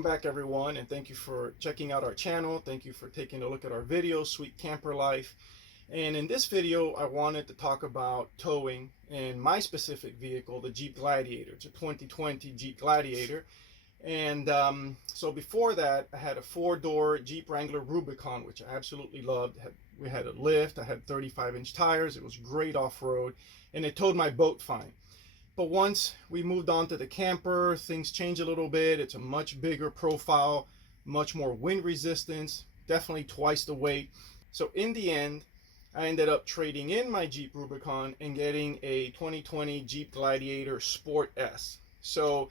Welcome back everyone, and thank you for checking out our channel. Thank you for taking a look at our video, Sweet Camper Life. And in this video, I wanted to talk about towing in my specific vehicle, the Jeep Gladiator. It's a 2020 Jeep Gladiator. And so before that, I had a four-door Jeep Wrangler Rubicon, which I absolutely loved. We had a lift, I had 35-inch tires, it was great off-road, and it towed my boat fine. But once we moved on to the camper, things changed a little bit. It's a much bigger profile, much more wind resistance, definitely twice the weight. So in the end, I ended up trading in my Jeep Rubicon and getting a 2020 Jeep Gladiator Sport S. So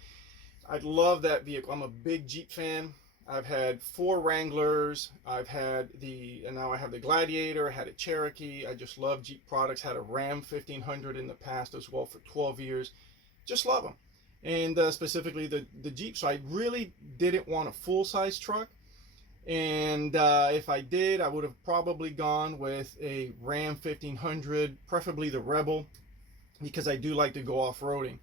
I love that vehicle. I'm a big Jeep fan. I've had 4 Wranglers. And now I have the Gladiator. I had a Cherokee. I just love Jeep products. Had a Ram 1500 in the past as well for 12 years. Just love them. And specifically the Jeep. So I really didn't want a full-size truck. And if I did, I would have probably gone with a Ram 1500, preferably the Rebel, because I do like to go off-roading.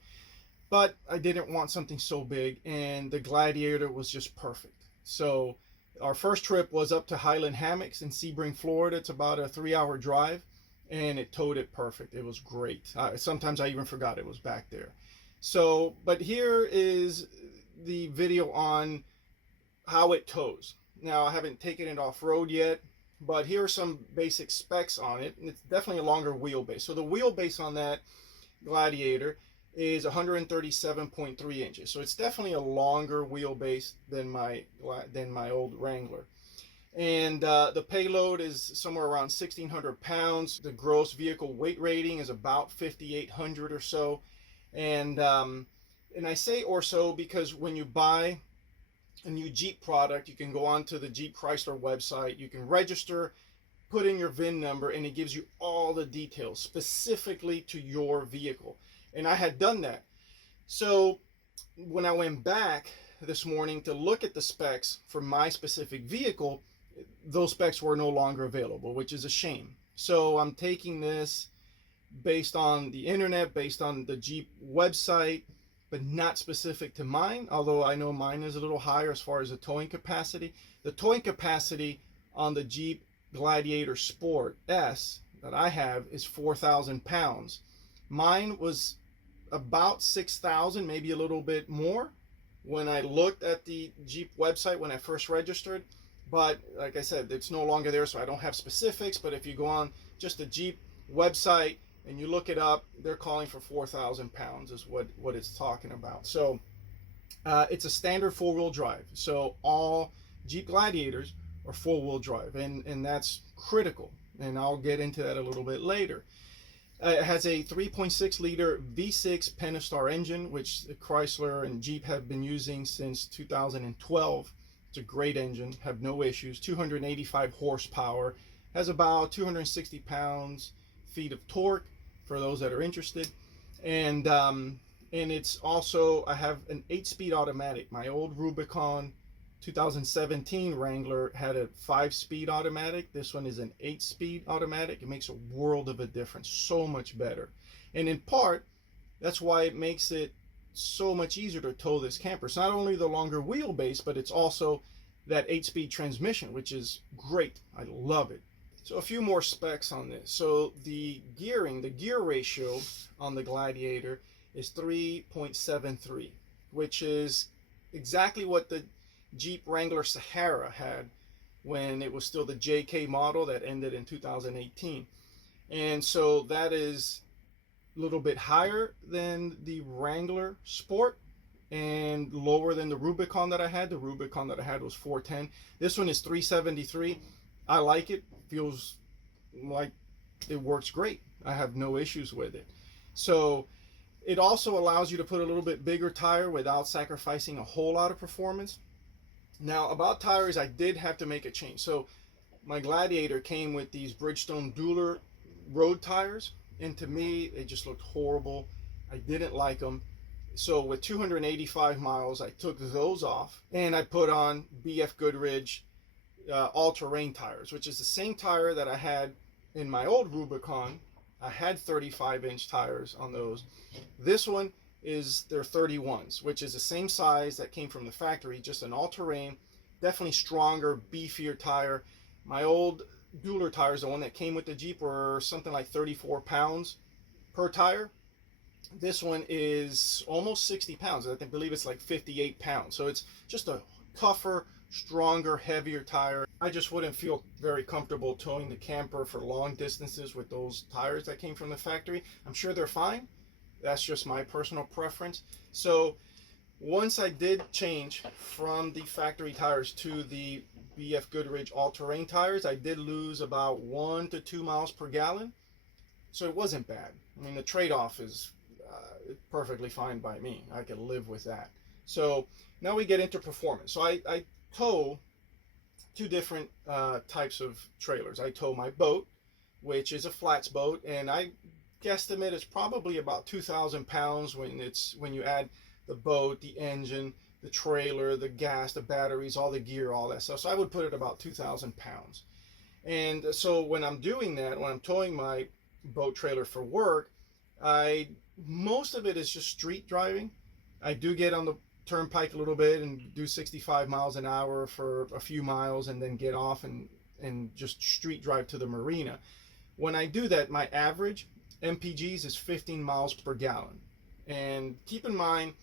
But I didn't want something so big, and the Gladiator was just perfect. So our first trip was up to Highland Hammocks in Sebring, Florida. It's about a 3-hour drive, and it towed it perfect. It was great. Sometimes I even forgot it was back there. So, but here is the video on how it tows. Now, I haven't taken it off-road yet, but here are some basic specs on it. It's definitely a longer wheelbase. So the wheelbase on that Gladiator is 137.3 inches. So it's definitely a longer wheelbase than my old Wrangler. And the payload is somewhere around 1,600 pounds. The gross vehicle weight rating is about 5,800 or so. And I say or so because when you buy a new Jeep product, you can go onto the Jeep Chrysler website, you can register, put in your VIN number, and it gives you all the details specifically to your vehicle. And I had done that. So when I went back this morning to look at the specs for my specific vehicle, those specs were no longer available, which is a shame. So I'm taking this based on the internet, based on the Jeep website, but not specific to mine, although I know mine is a little higher as far as the towing capacity. The towing capacity on the Jeep Gladiator Sport S that I have is 4,000 pounds. Mine was about 6,000, maybe a little bit more when I looked at the Jeep website when I first registered. But like I said, it's no longer there, so I don't have specifics. But if you go on just the Jeep website and you look it up, they're calling for 4,000 pounds is what it's talking about. So it's a standard 4-wheel drive. So all Jeep Gladiators are 4-wheel drive, and that's critical. And I'll get into that a little bit later. It has a 3.6 liter V6 Pentastar engine, which Chrysler and Jeep have been using since 2012. It's a great engine, have no issues. 285 horsepower, has about 260 pounds-feet of torque for those that are interested. And it's also, I have an 8-speed automatic. My old Rubicon 2017 Wrangler had a 5-speed automatic. This one is an 8-speed automatic. It makes a world of a difference, so much better. And in part, that's why it makes it so much easier to tow this camper. It's not only the longer wheelbase, but it's also that 8-speed transmission, which is great. I love it. So a few more specs on this. So the gear ratio on the Gladiator is 3.73, which is exactly what the Jeep Wrangler Sahara had when it was still the JK model that ended in 2018. And so that is a little bit higher than the Wrangler Sport and lower than the Rubicon that I had. The Rubicon that I had was 410. This one is 373. I like it. Feels like it works great. I have no issues with it. So it also allows you to put a little bit bigger tire without sacrificing a whole lot of performance. Now, about tires, I did have to make a change. So my Gladiator came with these Bridgestone Dueler road tires, and to me, it just looked horrible. I didn't like them. So with 285 miles, I took those off, and I put on BF Goodrich all-terrain tires, which is the same tire that I had in my old Rubicon. I had 35-inch tires on those. This one is their 31s, which is the same size that came from the factory, just an all-terrain, definitely stronger, beefier tire. My old Dueler tires, the one that came with the Jeep, were something like 34 pounds per tire. This one is almost 60 pounds. I believe it's like 58 pounds. So it's just a tougher, stronger, heavier tire. I just wouldn't feel very comfortable towing the camper for long distances with those tires that came from the factory. I'm sure they're fine. That's just my personal preference. So once I did change from the factory tires to the BF Goodrich all-terrain tires, I did lose about 1 to 2 miles per gallon. So it wasn't bad. I mean, the trade-off is perfectly fine by me. I can live with that. So now we get into performance. So I tow two different types of trailers. I tow my boat, which is a flats boat, and I guesstimate it's probably about 2,000 pounds when you add the boat, the engine, the trailer, the gas, the batteries, all the gear, all that stuff. So I would put it about 2,000 pounds. And so when I'm doing that, when I'm towing my boat trailer for work, most of it is just street driving. I do get on the turnpike a little bit and do 65 miles an hour for a few miles and then get off and just street drive to the marina. When I do that, my average MPGs is 15 miles per gallon. And keep in mind,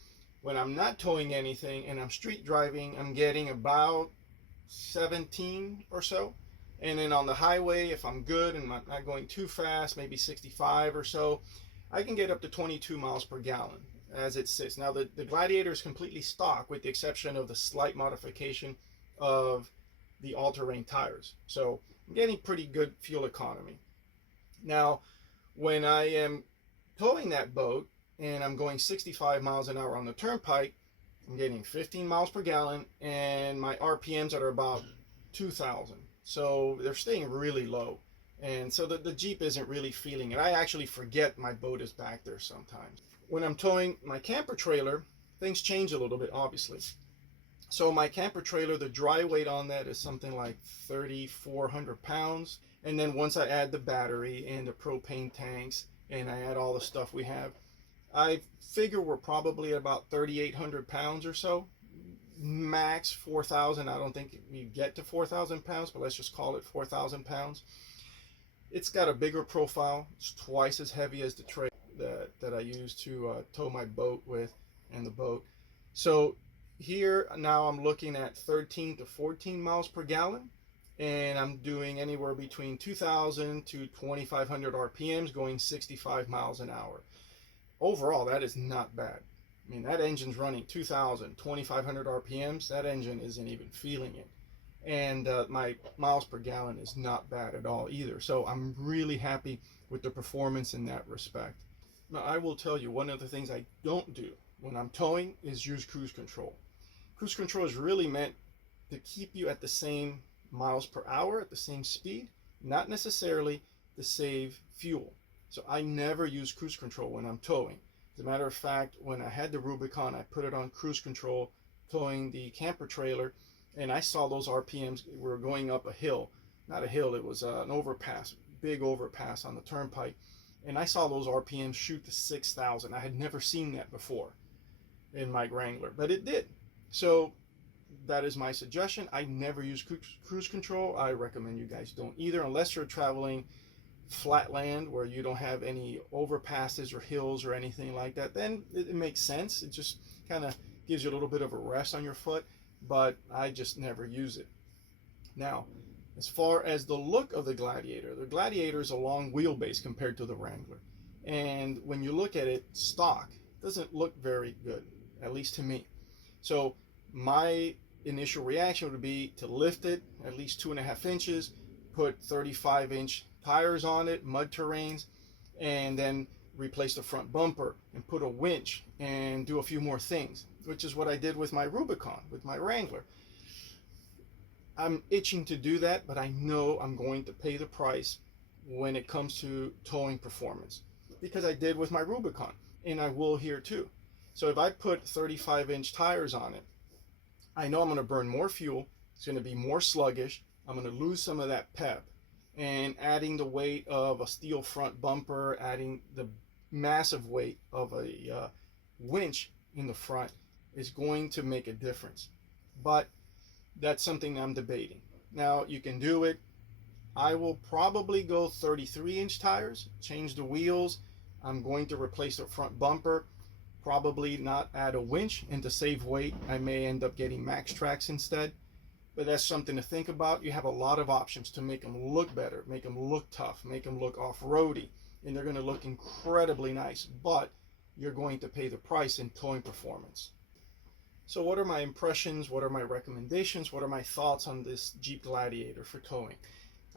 when I'm not towing anything and I'm street driving, I'm getting about 17 or so. And then on the highway, if I'm good and I'm not going too fast, maybe 65 or so, I can get up to 22 miles per gallon as it sits. Now the Gladiator is completely stock with the exception of the slight modification of the all-terrain tires. So I'm getting pretty good fuel economy. Now, when I am towing that boat and I'm going 65 miles an hour on the turnpike, I'm getting 15 miles per gallon and my RPMs are about 2,000. So they're staying really low. And so the Jeep isn't really feeling it. I actually forget my boat is back there sometimes. When I'm towing my camper trailer, things change a little bit, obviously. So my camper trailer, the dry weight on that is something like 3,400 pounds. And then once I add the battery and the propane tanks and I add all the stuff we have, I figure we're probably at about 3,800 pounds or so. Max 4,000. I don't think we get to 4,000 pounds, but let's just call it 4,000 pounds. It's got a bigger profile. It's twice as heavy as the trailer that I use to tow my boat with and the boat. So here now I'm looking at 13 to 14 miles per gallon, and I'm doing anywhere between 2,000 to 2,500 RPMs going 65 miles an hour. Overall, that is not bad. I mean, that engine's running 2,000, 2,500 RPMs. That engine isn't even feeling it. And my miles per gallon is not bad at all either. So I'm really happy with the performance in that respect. Now, I will tell you, one of the things I don't do when I'm towing is use cruise control. Cruise control is really meant to keep you at the same miles per hour, at the same speed, not necessarily to save fuel. So I never use cruise control when I'm towing. As a matter of fact, when I had the Rubicon, I put it on cruise control towing the camper trailer, and I saw those RPMs were going up a hill. Not a hill, it was an overpass, big overpass on the turnpike. And I saw those RPMs shoot to 6,000. I had never seen that before in my Wrangler, but it did. So that is my suggestion. I never use cruise control. I recommend you guys don't either, unless you're traveling flat land where you don't have any overpasses or hills or anything like that. Then it makes sense. It just kind of gives you a little bit of a rest on your foot, but I just never use it. Now, as far as the look of the Gladiator is a long wheelbase compared to the Wrangler. And when you look at it stock, it doesn't look very good, at least to me. So my initial reaction would be to lift it at least 2.5 inches, put 35-inch tires on it, mud terrains, and then replace the front bumper and put a winch and do a few more things, which is what I did with my Rubicon, with my Wrangler. I'm itching to do that, but I know I'm going to pay the price when it comes to towing performance, because I did with my Rubicon, and I will here too. So if I put 35-inch tires on it, I know I'm going to burn more fuel. It's going to be more sluggish. I'm going to lose some of that pep. And adding the weight of a steel front bumper, adding the massive weight of a winch in the front is going to make a difference. But that's something I'm debating. Now, you can do it. I will probably go 33-inch tires, change the wheels. I'm going to replace the front bumper, probably not add a winch, and to save weight, I may end up getting Max Tracks instead. But that's something to think about. You have a lot of options to make them look better, make them look tough, make them look off-roady, and they're going to look incredibly nice, but you're going to pay the price in towing performance. So what are my impressions? What are my recommendations? What are my thoughts on this Jeep Gladiator for towing?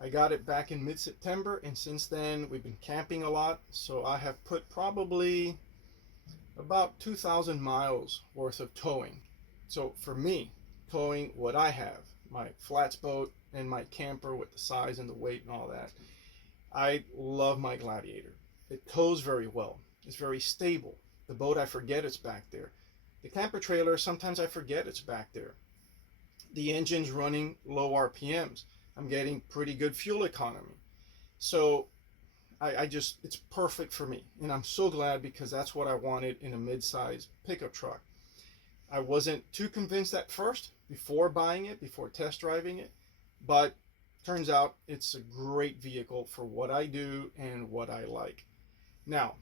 I got it back in mid-September, and since then we've been camping a lot, so I have put probably about 2,000 miles worth of towing. So for me, towing what I have, my flats boat and my camper with the size and the weight and all that, I love my Gladiator. It tows very well. It's very stable. The boat, I forget it's back there. The camper trailer, sometimes I forget it's back there. The engine's running low RPMs. I'm getting pretty good fuel economy. So it's perfect for me. And I'm so glad, because that's what I wanted in a mid-size pickup truck. I wasn't too convinced at first before buying it, before test driving it, but turns out it's a great vehicle for what I do and what I like. Now,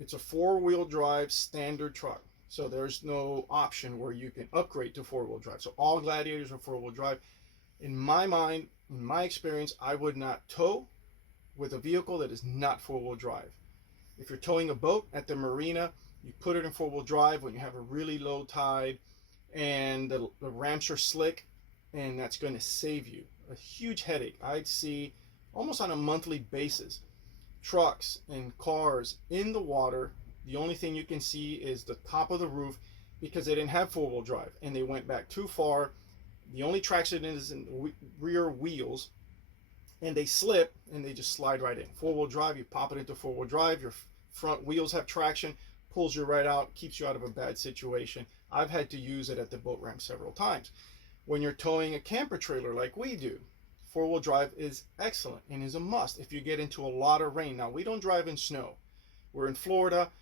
it's a four-wheel drive standard truck, so there's no option where you can upgrade to four-wheel drive. So all Gladiators are four-wheel drive. In my mind, in my experience, I would not tow with a vehicle that is not four-wheel drive. If you're towing a boat at the marina, you put it in four-wheel drive when you have a really low tide and the ramps are slick, and that's going to save you a huge headache. I'd see almost on a monthly basis trucks and cars in the water. The only thing you can see is the top of the roof, because they didn't have four-wheel drive and they went back too far. The only traction is in the rear wheels, and they slip and they just slide right in. Four-wheel drive, you pop it into four-wheel drive, your front wheels have traction, pulls you right out, keeps you out of a bad situation. I've had to use it at the boat ramp several times. When you're towing a camper trailer like we do, four-wheel drive is excellent and is a must if you get into a lot of rain. Now, we don't drive in snow. We're in Florida.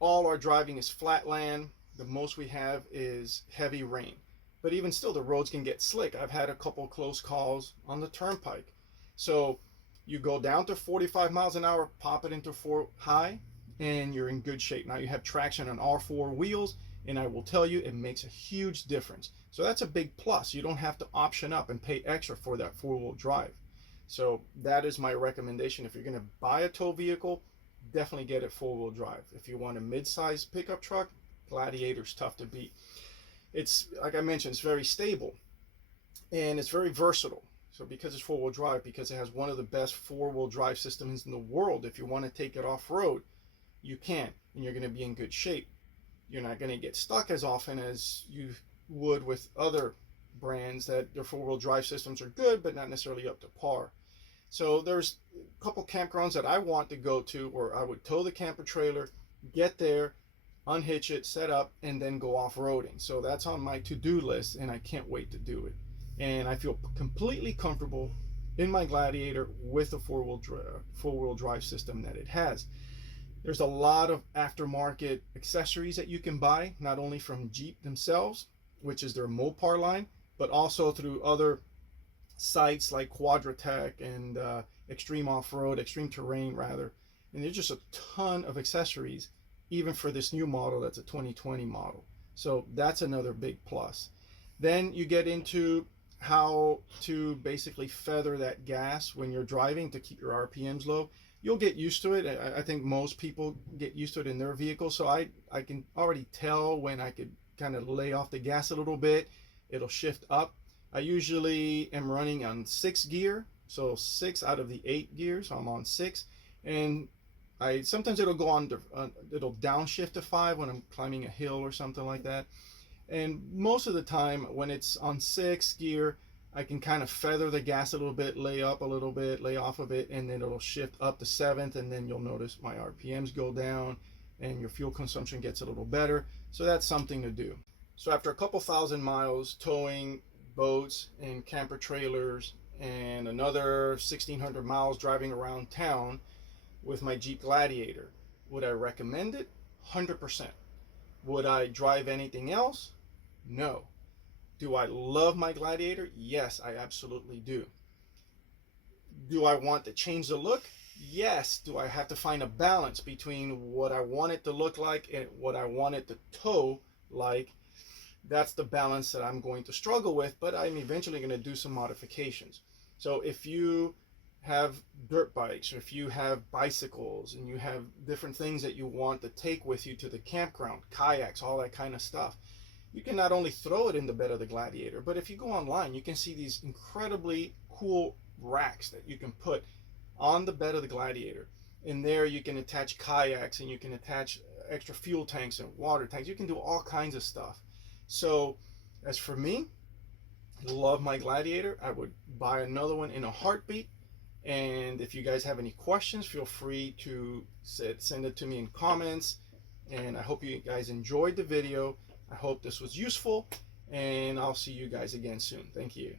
All our driving is flat land. The most we have is heavy rain. But even still, the roads can get slick. I've had a couple close calls on the turnpike. So you go down to 45 miles an hour, pop it into four high, and you're in good shape. Now you have traction on all four wheels, and I will tell you, it makes a huge difference. So that's a big plus. You don't have to option up and pay extra for that four-wheel drive. So that is my recommendation. If you're going to buy a tow vehicle, definitely get it four-wheel drive. If you want a mid-size pickup truck, Gladiator's tough to beat. It's, like I mentioned, it's very stable, and it's very versatile. So because it's four-wheel drive, because it has one of the best four-wheel drive systems in the world, if you want to take it off-road, you can, and you're going to be in good shape. You're not going to get stuck as often as you would with other brands that their four-wheel drive systems are good, but not necessarily up to par. So there's a couple campgrounds that I want to go to where I would tow the camper trailer, get there, unhitch it, set up, and then go off-roading. So that's on my to-do list, and I can't wait to do it. And I feel completely comfortable in my Gladiator with the four-wheel drive system that it has. There's a lot of aftermarket accessories that you can buy, not only from Jeep themselves, which is their Mopar line, but also through other sites like Quadratec and Extreme Off-Road, Extreme Terrain rather. And there's just a ton of accessories, even for this new model that's a 2020 model. So that's another big plus. Then you get into how to basically feather that gas when you're driving to keep your RPMs low. You'll get used to it. I think most people get used to it in their vehicle. So I can already tell when I could kind of lay off the gas a little bit. It'll shift up. I usually am running on 6 gear. So 6 out of the 8 gears, I'm on 6. And sometimes it'll go on, it'll downshift to 5 when I'm climbing a hill or something like that. And most of the time when it's on 6 gear, I can kind of feather the gas a little bit, lay up a little bit, lay off of it, and then it'll shift up to 7th, and then you'll notice my RPMs go down and your fuel consumption gets a little better. So that's something to do. So after a couple thousand miles towing boats and camper trailers and another 1,600 miles driving around town with my Jeep Gladiator, would I recommend it? 100%. Would I drive anything else? No. Do I love my Gladiator? Yes, I absolutely do. Do I want to change the look? Yes. Do I have to find a balance between what I want it to look like and what I want it to tow like? That's the balance that I'm going to struggle with, but I'm eventually going to do some modifications. So if you have dirt bikes, or if you have bicycles and you have different things that you want to take with you to the campground, kayaks, all that kind of stuff, you can not only throw it in the bed of the Gladiator, but if you go online, you can see these incredibly cool racks that you can put on the bed of the Gladiator. In there you can attach kayaks, and you can attach extra fuel tanks and water tanks. You can do all kinds of stuff. So as for me, I love my Gladiator. I would buy another one in a heartbeat. And if you guys have any questions, feel free to send it to me in comments. And I hope you guys enjoyed the video. I hope this was useful, and I'll see you guys again soon. Thank you.